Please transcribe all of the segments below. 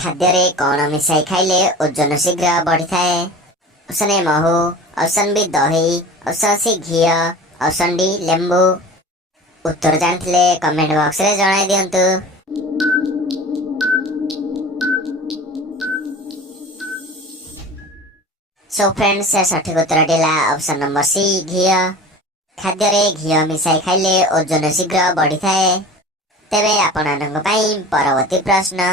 खाद्य कौन मिसाई खाइले ओजन शीघ्र बढ़ी थाए। ऑप्शन ए महू, ऑप्शन बी दही, ऑप्शन सी घी, ऑप्शन डी लेंबू। उत्तर जानथिले कमेंट बॉक्स रे जणाई दियंतु। सो फ्रेंड्स सठिक उत्तर दिला ऑप्शन नंबर सी घी। खाद्य घी मिसाई खाइले ओजन शीघ्र बढ़ी थाए। तेबे आपनक परवर्ती प्रश्न,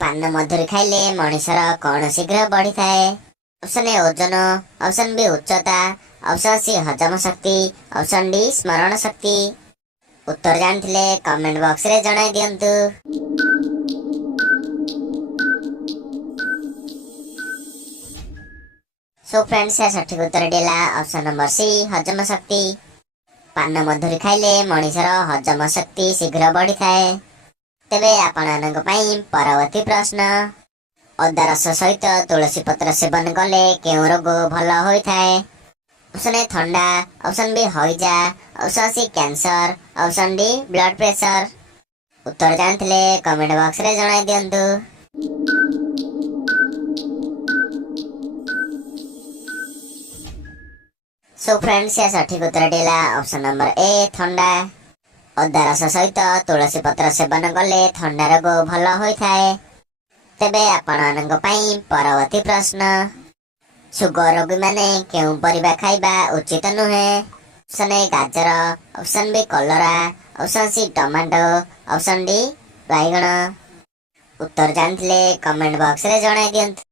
पान मधुरी खाइले मनिषर कौन शीघ्र बढ़ी थाए। ऑप्शन ए ओजन, ऑप्शन बी उच्चता, ऑप्शन सी हजम शक्ति, ऑप्शन डी स्मरण शक्ति। उत्तर जानथिले कमेंट बॉक्स रे जणाई दियंतु। सो फ्रेंड्स सठिक उत्तर दिला ऑप्शन नंबर सी हजम शक्ति। पान मधुरी खाइले मनिषर हजम शक्ति शीघ्र बढ़ी थाए। तेबे आपनक परवर्ती प्रश्न, अदा रस सहित तुलसी पत्र सेवन कले केउ रोग भल होई थाए। ऑप्शन ए ठंडा, ऑप्शन बी हईजा, option C cancer, option D blood pressure. उत्तर जानथिले कमेंट बॉक्स रे जणाई दियंतु। सो फ्रेंड्स सठिक उत्तर दिला ऑप्शन नंबर ए ठंडा। अदा रस सहित तुलसी पत्र सेवन कले ठंडा रोग भल होई थाए। तेबे आपनक परवर्ती प्रश्न, सुगर रोगी माने केउ परिबा खाइबा उचित नुहे। ऑप्शन ए गाजर, option B cholera, option C tomato, option D बैगण। उत्तर जानथिले कमेंट बॉक्स रे जणाई दियंतु।